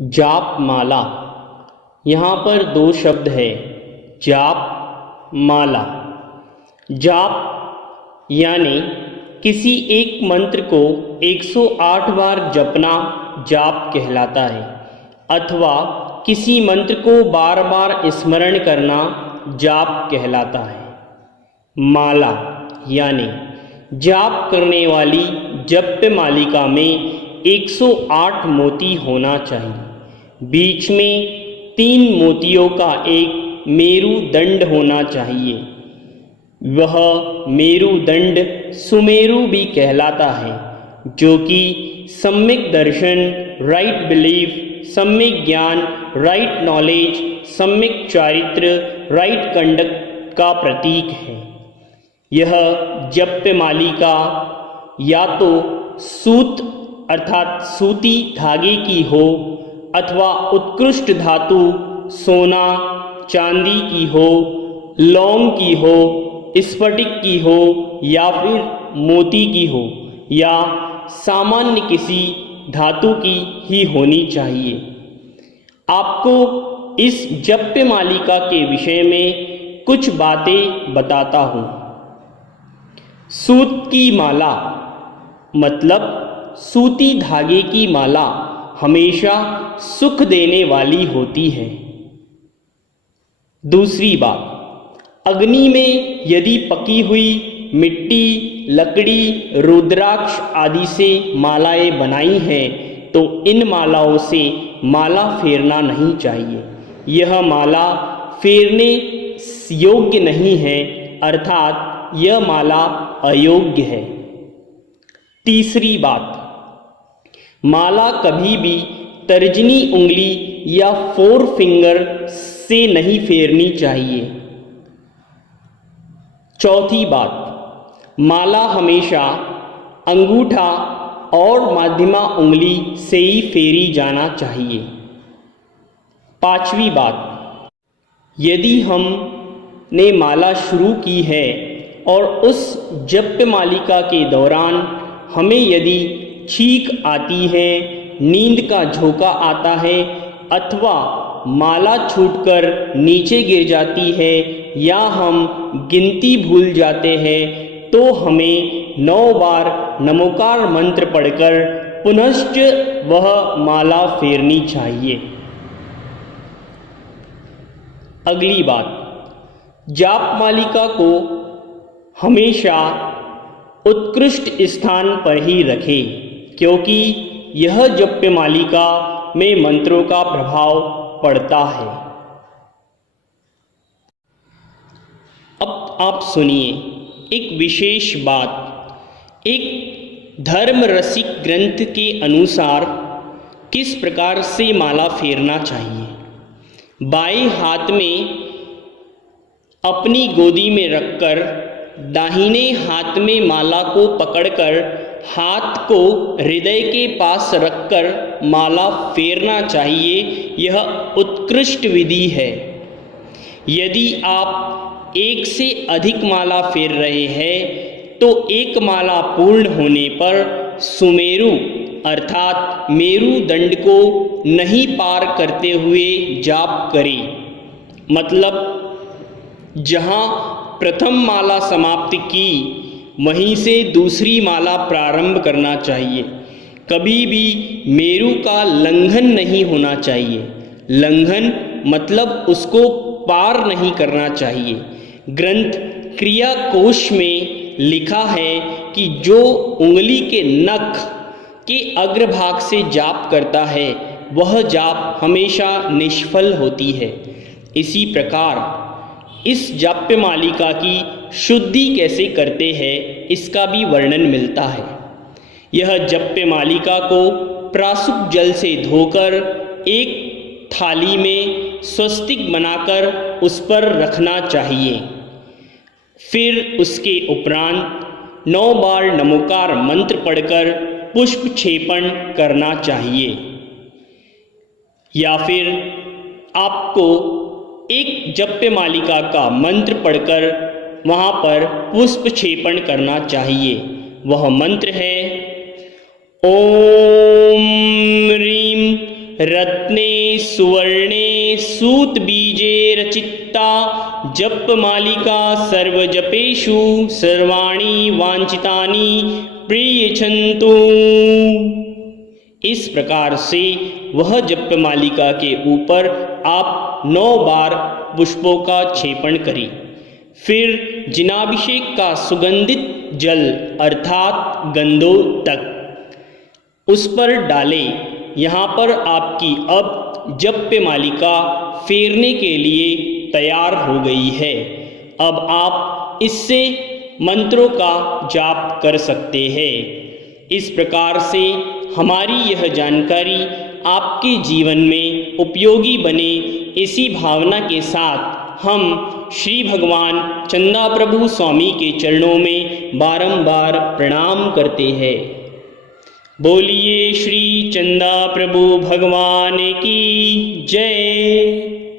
जाप माला। यहाँ पर दो शब्द है, जाप माला। जाप यानी किसी एक मंत्र को 108 बार जपना जाप कहलाता है, अथवा किसी मंत्र को बार बार स्मरण करना जाप कहलाता है। माला यानी जाप करने वाली जप मालिका में 108 मोती होना चाहिए। बीच में 3 मोतियों का एक मेरुदंड होना चाहिए। वह मेरुदंड सुमेरु भी कहलाता है, जो कि सम्यक दर्शन, राइट बिलीफ, सम्यक ज्ञान, राइट नॉलेज, सम्यक चारित्र, राइट कंडक्ट का प्रतीक है। यह जप मालिका या तो सूत अर्थात सूती धागे की हो, अथवा उत्कृष्ट धातु सोना चांदी की हो, लौंग की हो, स्फटिक की हो, या फिर मोती की हो, या सामान्य किसी धातु की ही होनी चाहिए। आपको इस जप मालिका के विषय में कुछ बातें बताता हूँ। सूत की माला मतलब सूती धागे की माला हमेशा सुख देने वाली होती है। दूसरी बात, अग्नि में यदि पकी हुई मिट्टी, लकड़ी, रुद्राक्ष आदि से मालाएं बनाई हैं, तो इन मालाओं से माला फेरना नहीं चाहिए। यह माला फेरने योग्य नहीं है, अर्थात यह माला अयोग्य है। तीसरी बात, माला कभी भी तर्जनी उंगली या 4 फिंगर से नहीं फेरनी चाहिए। चौथी बात, माला हमेशा अंगूठा और मध्यमा उंगली से ही फेरी जाना चाहिए। पांचवी बात, यदि हमने माला शुरू की है और उस जप मालिका के दौरान हमें यदि छींक आती है, नींद का झोंका आता है, अथवा माला छूटकर नीचे गिर जाती है, या हम गिनती भूल जाते हैं, तो हमें 9 बार नमोकार मंत्र पढ़कर पुनश्च वह माला फेरनी चाहिए। अगली बात, जाप मालिका को हमेशा उत्कृष्ट स्थान पर ही रखें, क्योंकि यह जप मालिका में मंत्रों का प्रभाव पड़ता है। अब आप सुनिए एक विशेष बात। एक धर्म रसिक ग्रंथ के अनुसार किस प्रकार से माला फेरना चाहिए। बाएं हाथ में अपनी गोदी में रखकर दाहिने हाथ में माला को पकड़कर हाथ को हृदय के पास रखकर माला फेरना चाहिए। यह उत्कृष्ट विधि है। यदि आप एक से अधिक माला फेर रहे हैं, तो एक माला पूर्ण होने पर सुमेरु अर्थात मेरुदंड को नहीं पार करते हुए जाप करें। मतलब जहाँ प्रथम माला समाप्त की, वहीं से दूसरी माला प्रारंभ करना चाहिए। कभी भी मेरु का लंघन नहीं होना चाहिए। लंघन मतलब उसको पार नहीं करना चाहिए। ग्रंथ क्रिया कोश में लिखा है कि जो उंगली के नख के अग्रभाग से जाप करता है, वह जाप हमेशा निष्फल होती है। इसी प्रकार इस जप मालिका की शुद्धि कैसे करते हैं, इसका भी वर्णन मिलता है। यह जप मालिका को प्रासुक जल से धोकर एक थाली में स्वस्तिक बनाकर उस पर रखना चाहिए। फिर उसके उपरांत 9 बार नमोकार मंत्र पढ़कर पुष्प क्षेपण करना चाहिए, या फिर आपको एक जप मालिका का मंत्र पढ़कर वहाँ पर पुष्प क्षेपण करना चाहिए। वह मंत्र है ओम ह्रीं रत्ने सुवर्णे सूत बीजे रचिता जप मालिका सर्व जपेषु सर्वाणि वांछितानि प्रियच्छन्तु। इस प्रकार से वह जप मालिका के ऊपर आप 9 बार पुष्पों का छेपण करें। फिर जिनाभिषेक का सुगंधित जल अर्थात गंधोदक उस पर डालें। यहाँ पर आपकी अब जप मालिका फेरने के लिए तैयार हो गई है। अब आप इससे मंत्रों का जाप कर सकते हैं। इस प्रकार से हमारी यह जानकारी आपके जीवन में उपयोगी बने, इसी भावना के साथ हम श्री भगवान चंदा प्रभु स्वामी के चरणों में बारंबार प्रणाम करते हैं। बोलिए श्री चंदा प्रभु भगवान की जय।